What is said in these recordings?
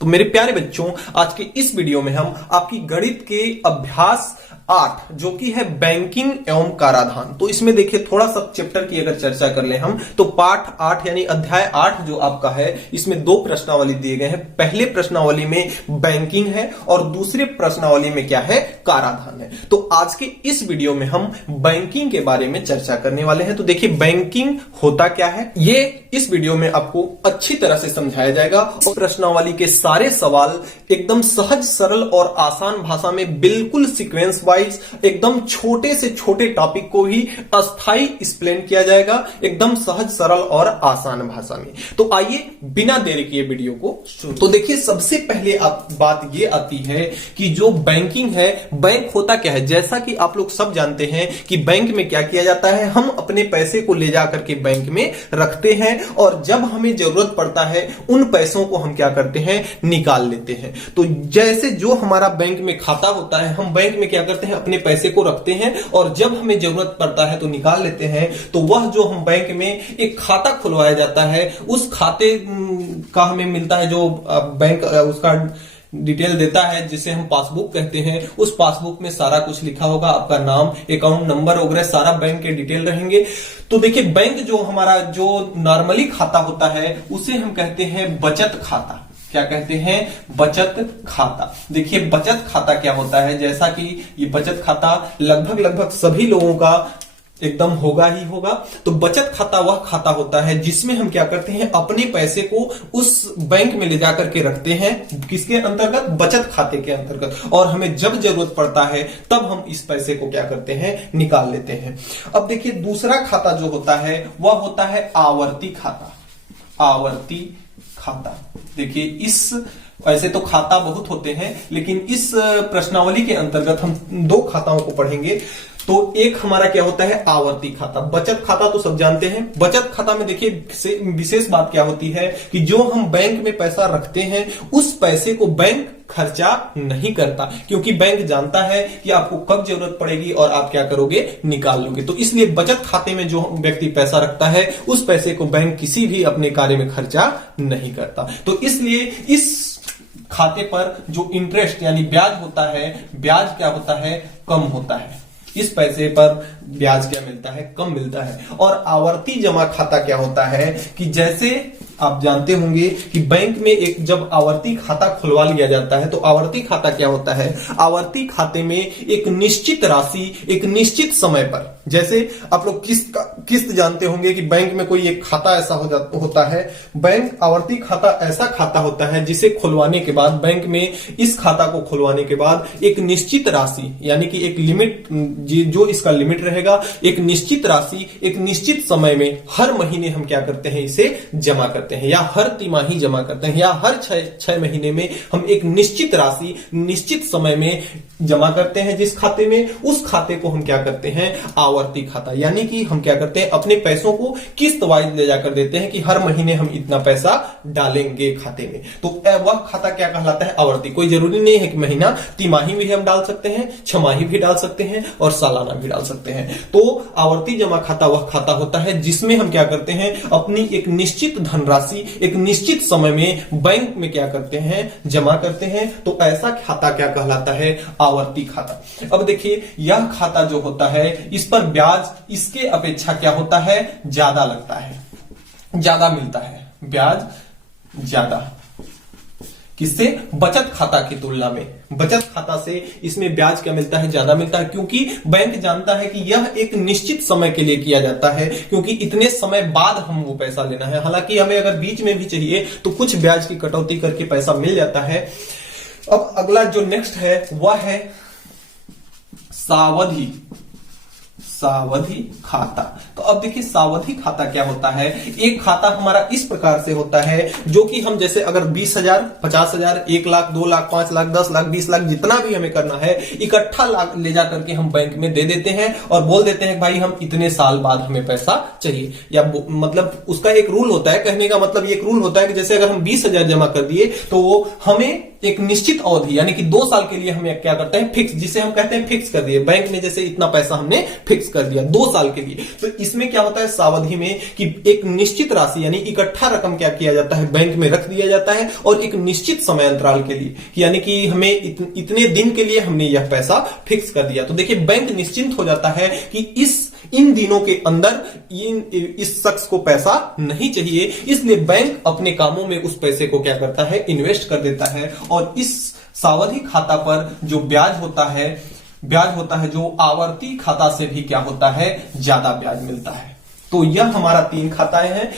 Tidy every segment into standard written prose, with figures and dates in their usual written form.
तो मेरे प्यारे बच्चों, आज के इस वीडियो में हम आपकी गणित के अभ्यास 8 जो कि है बैंकिंग एवं कराधान, तो इसमें देखिए थोड़ा सा चैप्टर की अगर चर्चा कर ले हम तो पाठ 8 यानी अध्याय 8 जो आपका है इसमें दो प्रश्नावली दिए गए हैं। पहले प्रश्नावली में बैंकिंग है और दूसरे प्रश्नावली में क्या है, कराधान है। तो आज के इस वीडियो में हम बैंकिंग के बारे में चर्चा करने वाले हैं। तो देखिए बैंकिंग होता क्या है ये इस वीडियो में आपको अच्छी तरह से समझाया जाएगा और प्रश्नावली के सारे सवाल एकदम सहज सरल और आसान भाषा में बिल्कुल सीक्वेंस वाइज एकदम छोटे से छोटे टॉपिक को ही अस्थाई एक्सप्लेन किया जाएगा एकदम सहज सरल और आसान भाषा में। तो आइए बिना देरी किए वीडियो को शुरू। तो देखिए सबसे पहले बात ये आती है कि जो बैंकिंग है, बैंक होता क्या है। जैसा कि आप लोग सब जानते हैं कि बैंक में क्या किया जाता है, हम अपने पैसे को ले जाकर के बैंक में रखते हैं और जब हमें जरूरत पड़ता है उन पैसों को हम क्या करते हैं, निकाल लेते हैं। तो जैसे जो हमारा बैंक में खाता होता है, हम बैंक में क्या करते हैं, अपने पैसे को रखते हैं और जब हमें जरूरत पड़ता है तो निकाल लेते हैं। तो वह जो हम बैंक में एक खाता खुलवाया जाता है, उस खाते का हमें मिलता है जो बैंक उसका डिटेल देता है जिसे हम पासबुक कहते हैं। उस पासबुक में सारा कुछ लिखा होगा, आपका नाम, अकाउंट नंबर वगैरह सारा बैंक के डिटेल रहेंगे। तो देखिए बैंक जो हमारा जो नॉर्मली खाता होता है उसे हम कहते हैं बचत खाता। क्या कहते हैं, बचत खाता। देखिए बचत खाता क्या होता है, जैसा कि ये बचत खाता लगभग सभी लोगों का एकदम होगा ही होगा। तो बचत खाता वह खाता होता है जिसमें हम क्या करते हैं, अपने पैसे को उस बैंक में ले जाकर के रखते हैं। किसके अंतर्गत, बचत खाते के अंतर्गत। और हमें जब जरूरत पड़ता है तब हम इस पैसे को क्या करते हैं, निकाल लेते हैं। अब देखिए दूसरा खाता जो होता है वह होता है आवर्ती खाता। आवर्ती खाता, देखिए इस ऐसे तो खाता बहुत होते हैं लेकिन इस प्रश्नावली के अंतर्गत हम दो खाताओं को पढ़ेंगे। तो एक हमारा क्या होता है, आवर्ती खाता। बचत खाता तो सब जानते हैं। बचत खाता में देखिए विशेष बात क्या होती है कि जो हम बैंक में पैसा रखते हैं उस पैसे को बैंक खर्चा नहीं करता, क्योंकि बैंक जानता है कि आपको कब जरूरत पड़ेगी और आप क्या करोगे, निकाल लोगे। तो इसलिए बचत खाते में जो व्यक्ति पैसा रखता है उस पैसे को बैंक किसी भी अपने कार्य में खर्चा नहीं करता। तो इसलिए इस खाते पर जो इंटरेस्ट यानी ब्याज होता है, ब्याज क्या होता है, कम होता है। इस पैसे पर ब्याज क्या मिलता है, कम मिलता है। और आवर्ती जमा खाता क्या होता है कि जैसे आप जानते होंगे कि बैंक में एक जब आवर्ती खाता खुलवा लिया जाता है तो आवर्ती खाता क्या होता है, आवर्ती खाते में एक निश्चित राशि एक निश्चित समय पर, जैसे आप लोग किस्त जानते होंगे कि बैंक में कोई एक खाता ऐसा होता है। बैंक आवर्ती खाता ऐसा खाता होता है जिसे खुलवाने के बाद, बैंक में इस खाता को खुलवाने के बाद एक निश्चित राशि यानी कि एक लिमिट, जो इसका लिमिट रहेगा, एक निश्चित राशि एक निश्चित समय में हर महीने हम क्या करते हैं, इसे जमा करते हैं या हर तिमाही जमा करते हैं या हर 6 महीने में हम एक निश्चित राशि निश्चित समय में जमा करते हैं। जिस खाते में, उस खाते को हम क्या करते हैं, आवर्ती खाता। यानी कि हम क्या करते हैं, अपने पैसों को किस्त वाइज ले जाकर देते हैं कि हर महीने हम इतना पैसा डालेंगे खाते में। तो वह खाता क्या कहलाता है, आवर्ती। कोई जरूरी नहीं है कि महीना, तिमाही भी हम डाल सकते हैं, 6 माही भी डाल सकते हैं और सालाना भी डाल सकते हैं। तो आवर्ती जमा खाता वह खाता होता है जिसमें हम क्या करते हैं, अपनी एक निश्चित धनराशि एक निश्चित समय में बैंक में क्या करते हैं, जमा करते हैं। तो ऐसा खाता क्या कहलाता है, आवर्ती खाता। अब देखिए यह खाता जो होता है इस पर ब्याज इसके अपेक्षा क्या होता है, ज्यादा लगता है, ज्यादा मिलता है, ब्याज ज्यादा। किससे, बचत खाता की तुलना में। बचत खाता से इसमें ब्याज क्या मिलता है, ज्यादा मिलता है, क्योंकि बैंक जानता है कि यह एक निश्चित समय के लिए किया जाता है, क्योंकि इतने समय बाद हम वो पैसा लेना है। हालांकि हमें अगर बीच में भी चाहिए तो कुछ ब्याज की कटौती करके पैसा मिल जाता है। अब अगला जो नेक्स्ट है वह है सावधि खाता। तो अब देखिए सावधि खाता क्या होता है। एक खाता हमारा इस प्रकार से होता है जो कि हम जैसे अगर 20,000, 50,000, 1 लाख, 2 लाख, 5 लाख, 10 लाख, 20 लाख जितना भी हमें करना है इकट्ठा ले जा करके हम बैंक में दे देते हैं और बोल देते हैं भाई हम इतने साल बाद हमें पैसा चाहिए। या मतलब उसका एक रूल होता है, कहने का मतलब एक रूल होता है कि जैसे अगर हम 20,000 जमा कर दिए तो वो हमें एक निश्चित अवधि यानी कि 2 साल के लिए हमें क्या करते हैं, फिक्स, जिसे हम कहते हैं फिक्स कर दिए। बैंक ने जैसे इतना पैसा हमने फिक्स कर दिया 2 साल के लिए, तो इसमें क्या होता है सावधि में कि एक निश्चित राशि यानी इकट्ठा रकम क्या किया जाता है, बैंक में रख दिया जाता है और एक निश्चित समय अंतराल के लिए, यानी कि हमें इतने दिन के लिए हमने यह पैसा फिक्स कर दिया। तो देखिए बैंक निश्चिंत हो जाता है कि इन दिनों के अंदर इस शख्स को पैसा नहीं चाहिए, इसलिए बैंक अपने कामों में उस पैसे को क्या करता है, इन्वेस्ट कर देता है। और इस सावधि खाता पर जो ब्याज होता है जो आवर्ती खाता से भी क्या होता है, ज्यादा ब्याज मिलता है। तो यह हमारा 3 खाताएं हैं।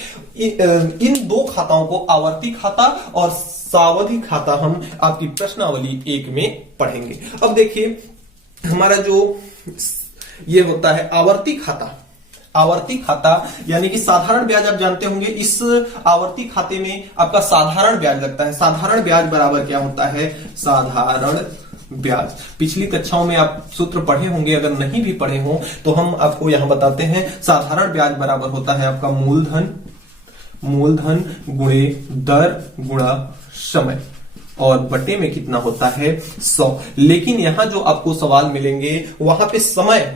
इन 2 खाताओं को आवर्ती खाता और सावधि खाता हम आपकी प्रश्नावली 1 में पढ़ेंगे। अब देखिए हमारा जो ये होता है आवर्ती खाता यानी कि साधारण ब्याज आप जानते होंगे, इस आवर्ती खाते में आपका साधारण ब्याज लगता है। साधारण ब्याज बराबर क्या होता है, साधारण ब्याज। पिछली कक्षाओं में आप सूत्र पढ़े होंगे, अगर नहीं भी पढ़े हो तो हम आपको यहां बताते हैं। साधारण ब्याज बराबर होता है आपका मूलधन गुणे दर गुणा समय और बटे में कितना होता है, 100। लेकिन यहां जो आपको सवाल मिलेंगे वहां पे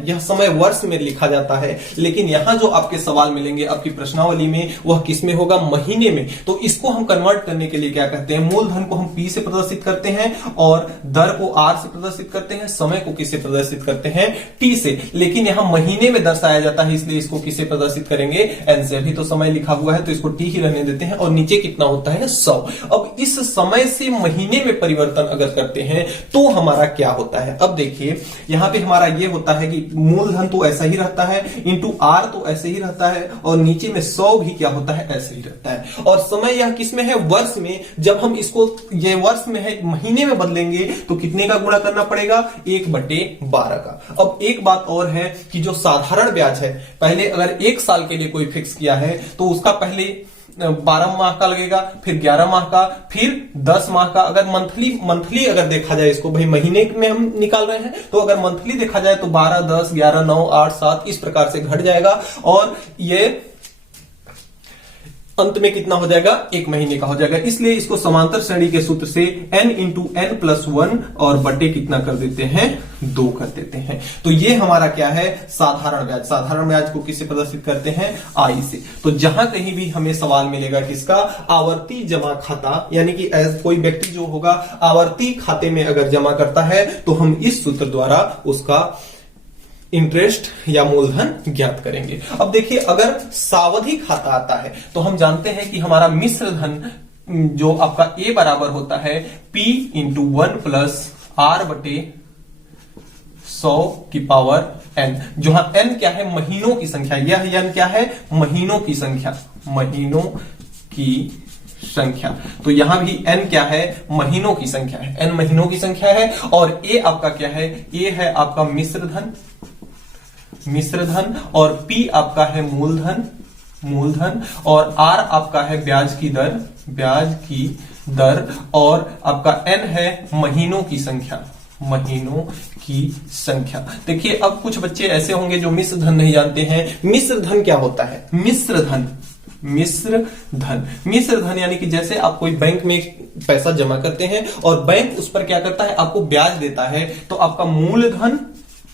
यह समय वर्ष में लिखा जाता है, लेकिन यहां जो आपके सवाल मिलेंगे आपकी प्रश्नावली में वह किस में होगा, महीने में। तो इसको हम कन्वर्ट करने के लिए क्या करते हैं, मूलधन को हम P से प्रदर्शित करते हैं और दर को R से प्रदर्शित करते हैं, समय को किससे प्रदर्शित करते हैं, T से। लेकिन यहां महीने में दर्शाया जाता है, इसलिए इसको किससे प्रदर्शित करेंगे, N से। अभी तो समय लिखा हुआ है तो इसको T ही रहने देते हैं और नीचे कितना होता है, 100। अब इस समय से महीने में परिवर्तन अगर करते हैं तो हमारा क्या होता है। अब देखिए यहां पे हमारा ये होता है कि मूलधन तो ऐसा ही रहता है इंटू R तो ऐसे ही रहता है और नीचे में 100 भी क्या होता है, ऐसे ही रहता है। और समय यह किस में है, वर्ष में। जब हम इसको ये वर्ष में है महीने में बदलेंगे तो कितने का गुणा करना पड़ेगा, 1/12 का। अब एक बात और है कि जो साधारण ब्याज है, पहले अगर 1 साल के लिए कोई फिक्स किया है तो उसका पहले 12 माह का लगेगा, फिर 11 माह का, फिर 10 माह का। अगर मंथली अगर देखा जाए, इसको भाई महीने में हम निकाल रहे हैं तो अगर मंथली देखा जाए तो 12, 10, 11, 9, 8, 7 इस प्रकार से घट जाएगा और ये अंत में कितना हो जाएगा, 1 महीने का हो जाएगा। इसलिए इसको समांतर श्रेणी के सूत्र से n इंटू n+1 और बटे कितना कर देते हैं, 2 कर देते हैं। तो ये हमारा क्या है, साधारण ब्याज। साधारण ब्याज को किससे प्रदर्शित करते हैं, I से। तो जहां कहीं भी हमें सवाल मिलेगा किसका, आवर्ती जमा खाता, यानी कि कोई व्यक्ति जो होगा आवर्ती खाते में अगर जमा करता है तो हम इस सूत्र द्वारा उसका इंटरेस्ट या मूलधन ज्ञात करेंगे। अब देखिए अगर सावधि खाता आता है तो हम जानते हैं कि हमारा मिश्र धन जो आपका A बराबर होता है P इंटू 1 प्लस R बटे 100 की पावर N, जहां N क्या है, महीनों की संख्या। यह N क्या है, महीनों की संख्या। तो यहां भी n क्या है, महीनों की संख्या है, n महीनों की संख्या है। और a आपका क्या है, a है आपका मिश्र धन और p आपका है मूलधन और r आपका है ब्याज की दर और आपका n है महीनों की संख्या। देखिए अब कुछ बच्चे ऐसे होंगे जो मिश्र धन नहीं जानते हैं। मिश्र धन क्या होता है, मिश्र धन यानी कि जैसे आप कोई बैंक में पैसा जमा करते हैं और बैंक उस पर क्या करता है, आपको ब्याज देता है, तो आपका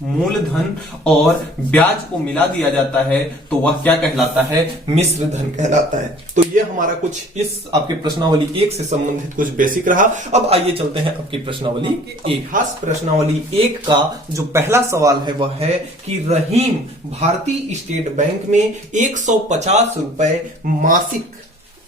मूलधन और ब्याज को मिला दिया जाता है तो वह क्या कहलाता है, मिश्र धन कहलाता है। तो ये हमारा कुछ इस आपके प्रश्नावली 1 से संबंधित कुछ बेसिक रहा। अब आइए चलते हैं आपकी प्रश्नावली 1। खास प्रश्नावली 1 का जो पहला सवाल है वह है कि रहीम भारतीय स्टेट बैंक में 150 रुपए मासिक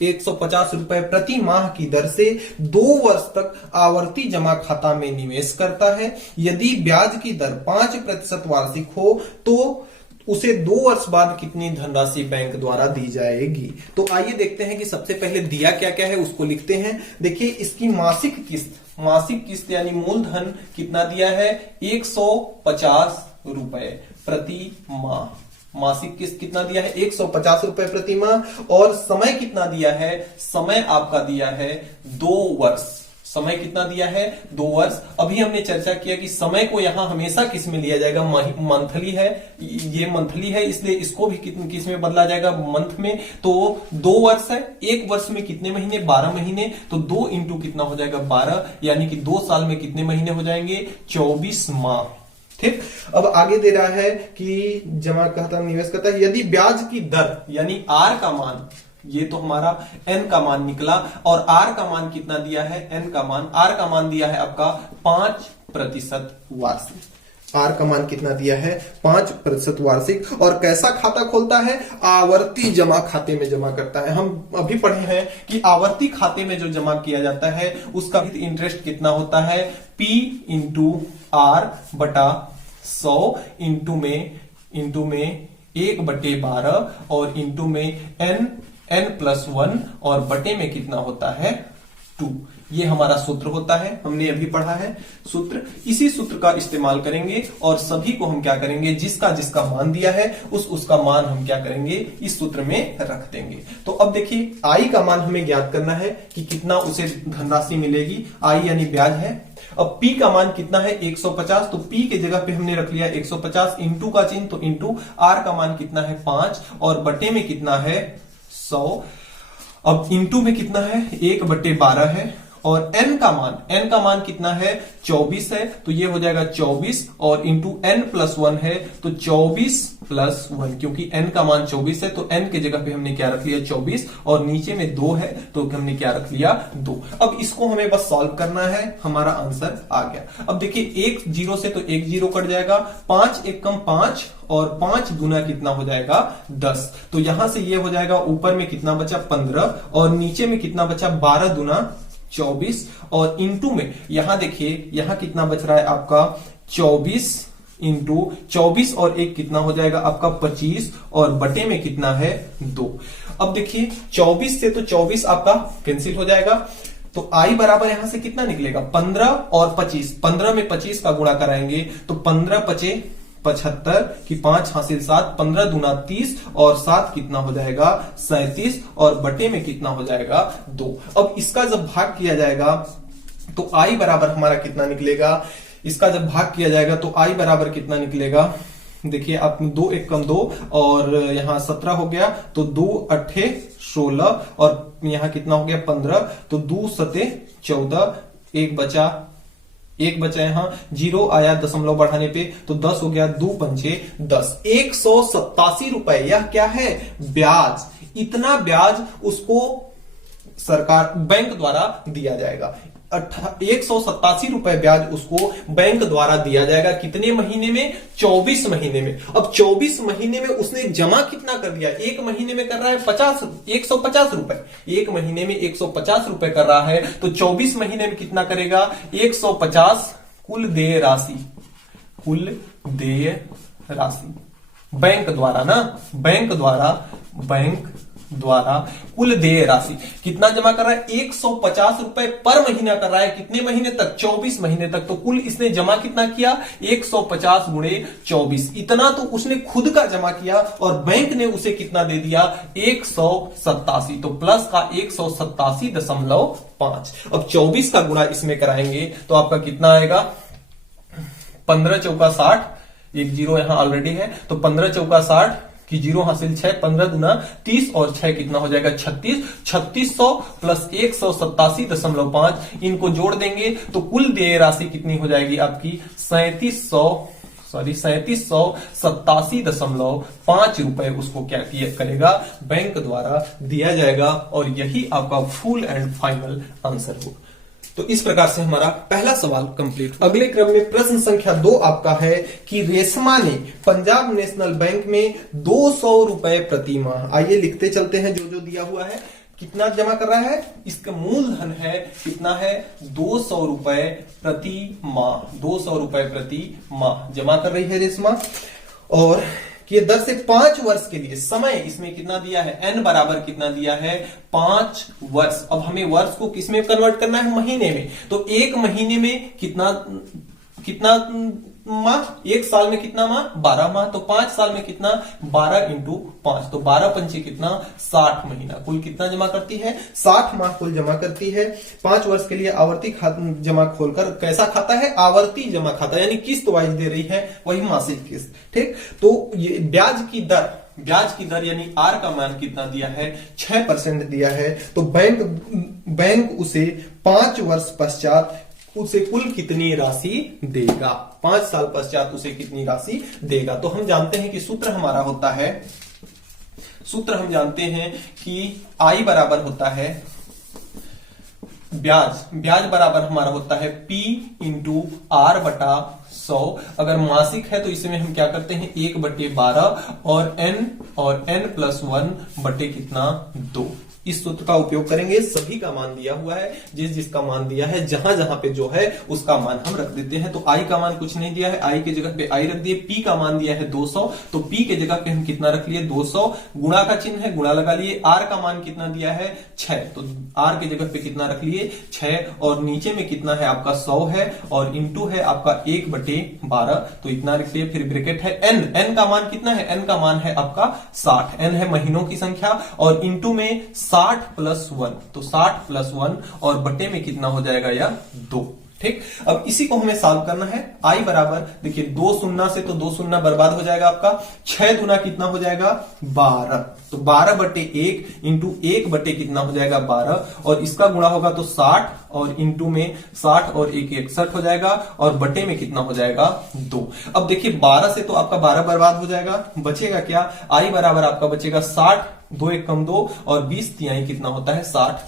150 रुपए प्रति माह की दर से 2 वर्ष तक आवर्ती जमा खाता में निवेश करता है। यदि ब्याज की दर 5% वार्षिक हो तो उसे 2 वर्ष बाद कितनी धनराशि बैंक द्वारा दी जाएगी। तो आइए देखते हैं कि सबसे पहले दिया क्या क्या है उसको लिखते हैं। देखिए इसकी मासिक किस्त यानी मूलधन कितना दिया है, 150 रुपए प्रति माह। मासिक किस्त कितना दिया है, 150 रुपए प्रति माह। और समय कितना दिया है, समय आपका दिया है 2 वर्ष। समय कितना दिया है 2 वर्ष। अभी हमने चर्चा किया कि समय को यहां हमेशा किस में लिया जाएगा, मंथली है, ये मंथली है, इसलिए इसको भी किस में बदला जाएगा, मंथ में। तो 2 वर्ष है, 1 वर्ष में कितने महीने, 12 महीने, तो 2 इंटू कितना हो जाएगा 12, यानी कि 2 साल में कितने महीने हो जाएंगे 24 माह। ठीक, अब आगे दे रहा है कि जमा खाता निवेश करता है, यदि ब्याज की दर यानी आर का मान, ये तो हमारा एन का मान निकला, और आर का मान कितना दिया है, एन का मान, आर का मान दिया है आपका 5% वार्षिक। आर का मान कितना दिया है 5% वार्षिक। और कैसा खाता खोलता है, आवर्ती जमा खाते में जमा करता है। हम अभी पढ़े हैं कि आवर्ती खाते में जो जमा किया जाता है उसका इंटरेस्ट कितना होता है, P इंटू आर बटा 100 इंटू में 1/12 और इंटू में n+1 और बटे में कितना होता है 2। ये हमारा सूत्र होता है, हमने अभी पढ़ा है सूत्र। इसी सूत्र का इस्तेमाल करेंगे और सभी को हम क्या करेंगे, जिसका जिसका मान दिया है उसका मान हम क्या करेंगे, इस सूत्र में रख देंगे। तो अब देखिए आई का मान हमें ज्ञात करना है कि कितना उसे धनराशि मिलेगी, आई यानी ब्याज है। अब P का मान कितना है 150, तो P के जगह पे हमने रख लिया 150, इंटू का चिन्ह, तो इंटू आर का मान कितना है 5 और बटे में कितना है 100। अब इंटू में कितना है 1/12 है, और n का मान कितना है 24 है, तो ये हो जाएगा 24 और इंटू n+1 है तो 24+1, क्योंकि n का मान 24 है तो n के जगह पे हमने क्या रख लिया 24 और नीचे में 2 है तो हमने क्या रख लिया 2। अब इसको हमें बस सॉल्व करना है, हमारा आंसर आ गया। अब देखिए 1 0 से तो 1 0 कट जाएगा, 5 1 कम 5 और 5 गुना कितना हो जाएगा 10, तो यहां से ये हो जाएगा, ऊपर में कितना बचा 15 और नीचे में कितना बचा 12 दूना 24 और इंटू में यहां देखिए यहां कितना बच रहा है आपका 24 इंटू 24 और 1 कितना हो जाएगा आपका 25 और बटे में कितना है 2। अब देखिए 24 से तो 24 आपका कैंसिल हो जाएगा, तो आई बराबर यहां से कितना निकलेगा 15 और 25, 15 में 25 का गुणा कराएंगे तो 15 पचे 75 की 5 हासिल 7, 15 दूना 30 और 7 कितना हो जाएगा 37 और बटे में कितना हो जाएगा 2। अब इसका जब भाग किया जाएगा तो आई बराबर हमारा कितना निकलेगा, इसका जब भाग किया जाएगा तो आई बराबर कितना निकलेगा, देखिए आप 2 1 कम 2 और यहां 17 हो गया, तो 2 8 16 और यहां कितना हो गया 15, तो 2 7 14, एक बचा यहां 0 आया दशमलव बढ़ाने पे तो 10 हो गया, 2 पंचे 10, 187 रुपए। यह क्या है ब्याज, इतना ब्याज उसको सरकार बैंक द्वारा दिया जाएगा। 187 रुपए ब्याज उसको बैंक द्वारा दिया जाएगा, कितने महीने में 24 महीने में। अब 24 महीने में उसने जमा कितना कर दिया, एक महीने में कर रहा है 150 रुपए, एक महीने में 150 रुपए कर रहा है, तो 24 महीने में कितना करेगा 150 कुल देय राशि, बैंक द्वारा ना, बैंक द्वारा कुल देय राशि कितना जमा कर रहा है 150 रुपए पर महीना कर रहा है, कितने महीने तक 24 महीने तक। तो कुल इसने जमा कितना किया 150 गुणे 24, इतना तो उसने खुद का जमा किया और बैंक ने उसे कितना दे दिया 187, तो प्लस का 187.5। अब 24 का गुणा इसमें कराएंगे तो आपका कितना आएगा 15 चौका 60, एक 0 यहां ऑलरेडी है, तो 15 चौका 60 कि 0 हासिल 6, 15 दूना 30 और 6 कितना हो जाएगा 36, 3600 प्लस 187.5, इनको जोड़ देंगे तो कुल देय राशि कितनी हो जाएगी आपकी 3787.5 रुपए उसको क्या करेगा बैंक द्वारा दिया जाएगा, और यही आपका फुल एंड फाइनल आंसर होगा। तो इस प्रकार से हमारा पहला सवाल कंप्लीट। अगले क्रम में प्रश्न संख्या 2 आपका है कि रेशमा ने पंजाब नेशनल बैंक में 200 रुपए प्रति माह, आइए लिखते चलते हैं जो जो दिया हुआ है, कितना जमा कर रहा है, इसका मूलधन है कितना है 200 रुपए प्रति माह, 200 रुपए प्रति माह जमा कर रही है रेशमा, और कि 10 से 5 वर्ष के लिए समय इसमें कितना दिया है n बराबर कितना दिया है 5 वर्ष। अब हमें वर्ष को किस में कन्वर्ट करना है महीने में, तो एक महीने में कितना माह, एक साल में कितना माह, 12 माह, तो 5 साल में कितना, 12 इंटू 5, तो 12 पंचे कितना, 60 महीना। कुल कितना जमा करती है, 60 माह कुल जमा करती है। 5 वर्ष के लिए आवर्ती जमा खोलकर कैसा खाता है, आवर्ती जमा खाता, यानी किस्त वाइज दे रही है, वही मासिक किस्त। ठीक, तो ये ब्याज की दर यानी आर का मान कितना दिया है, 6% दिया है। तो बैंक उसे 5 वर्ष पश्चात उसे कुल कितनी राशि देगा, 5 साल पश्चात उसे कितनी राशि देगा। तो हम जानते हैं कि सूत्र हमारा होता है, हम जानते हैं कि आई बराबर होता है ब्याज बराबर हमारा होता है P इंटू आर बटा 100। अगर मासिक है तो इसमें हम क्या करते हैं, 1/12 और n प्लस 1 बटे कितना, 2। इस सूत्र का उपयोग करेंगे। सभी का मान दिया हुआ है, जिसका मान दिया है, जहां जहां पे जो है उसका मान हम रख देते हैं। तो आई का मान कुछ नहीं दिया है, आई की जगह पे आई रख दिए। पी का मान दिया है 200, तो पी के जगह पे हम कितना रख लिए, 200। गुणा का चिन्ह है, गुणा लगा लिए। आर का मान कितना दिया है, 6, तो आर के जगह पे कितना रख लिए, 6। और नीचे में कितना है आपका 100 है, और इंटू है आपका 1/12, तो इतना रख लिए। फिर ब्रैकेट है एन का मान कितना है, एन का मान है आपका 60। एन है महीनों की संख्या, और इंटू में 60 प्लस 1, तो 60 प्लस 1, और बटे में कितना हो जाएगा या 2। ठीक, अब इसी को हमें सॉल्व करना है। आई बराबर, देखिए 2 शून्य से तो 2 शून्य बर्बाद हो जाएगा आपका, 6 दुना कितना हो जाएगा, 12, तो 12/1 इंटू 1 बटे कितना हो जाएगा, 12, और इसका गुणा होगा तो 60, और इंटू में 60 और 1 61 हो जाएगा, और बटे में कितना हो जाएगा, 2। अब देखिए 12 से तो आपका 12 बर्बाद हो जाएगा, बचेगा क्या, आई बराबर आपका बचेगा 60, 2 1 कम 2, और 20 तिहाई कितना होता है, 60,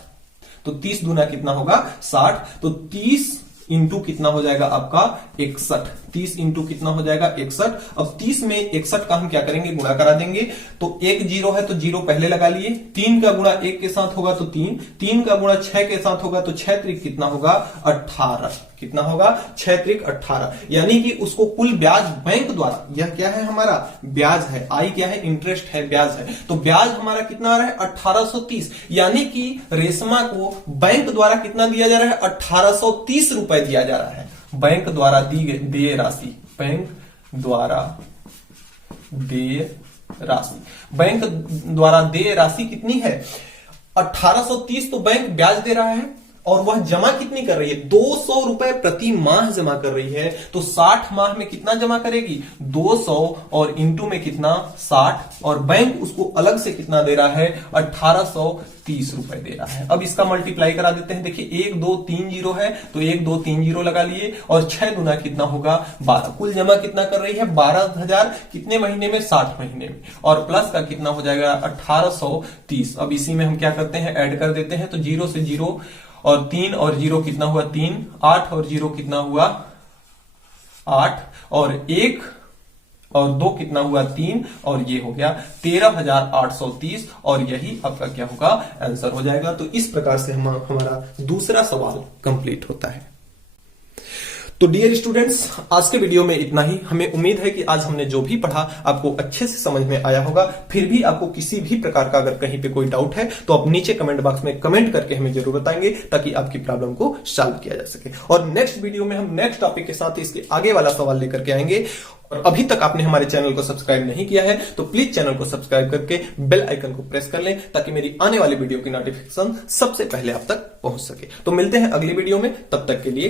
तो 30 दूना कितना होगा, 60, तो 30 इंटू कितना हो जाएगा आपका 61, 30 इंटू कितना हो जाएगा 61। अब 30 में 61 का हम क्या करेंगे, गुणा करा देंगे। तो 1 0 है तो 0 पहले लगा लिए। 3 का गुणा 1 के साथ होगा तो 3, 3 का गुणा 6 के साथ होगा तो 6 त्रिक कितना होगा, 18, कितना होगा, 6 त्रिक 18, यानी कि उसको कुल ब्याज बैंक द्वारा, यह क्या है हमारा ब्याज है, आई क्या है, इंटरेस्ट है, ब्याज है, तो ब्याज हमारा कितना आ रहा है, 1830, यानी कि रेशमा को बैंक द्वारा कितना दिया जा रहा है, 1830 रुपए दिया जा रहा है। बैंक द्वारा दी देय राशि, बैंक द्वारा देय राशि, बैंक द्वारा देय राशि कितनी है, 1830 तो बैंक ब्याज दे रहा है, और वह जमा कितनी कर रही है, 200 रुपए प्रति माह जमा कर रही है। तो 60 माह में कितना जमा करेगी, 200, और इंटू में कितना 60, और बैंक उसको अलग से कितना दे रहा है, 1830 रुपए दे रहा है। अब इसका मल्टीप्लाई करा देते हैं। देखिए 1 2 3 0 है, तो 1 2 3 0 लगा लिए, और 6 दुना कितना होगा, 12। कुल जमा कितना कर रही है, 12,000, कितने महीने में, 60 महीने में, और प्लस का कितना हो जाएगा, 1830। अब इसी में हम क्या करते हैं, ऐड कर देते हैं। तो 0 से 0, और 3 और 0 कितना हुआ, 3, 8 और 0 कितना हुआ, 8, और 1 और 2 कितना हुआ, 3, और ये हो गया 13,830, और यही आपका क्या होगा, आंसर हो जाएगा। तो इस प्रकार से हमारा दूसरा सवाल कंप्लीट होता है। तो डियर स्टूडेंट्स, आज के वीडियो में इतना ही। हमें उम्मीद है कि आज हमने जो भी पढ़ा आपको अच्छे से समझ में आया होगा। फिर भी आपको किसी भी प्रकार का अगर कहीं पे कोई डाउट है तो आप नीचे कमेंट बॉक्स में कमेंट करके हमें जरूर बताएंगे, ताकि आपकी प्रॉब्लम को सॉल्व किया जा सके। और नेक्स्ट वीडियो में हम नेक्स्ट टॉपिक के साथ इसके आगे वाला सवाल लेकर के आएंगे। और अभी तक आपने हमारे चैनल को सब्सक्राइब नहीं किया है तो प्लीज चैनल को सब्सक्राइब करके बेल आइकन को प्रेस कर लें, ताकि मेरी आने वाली वीडियो की नोटिफिकेशन सबसे पहले आप तक पहुंच सके। तो मिलते हैं अगली वीडियो में, तब तक के लिए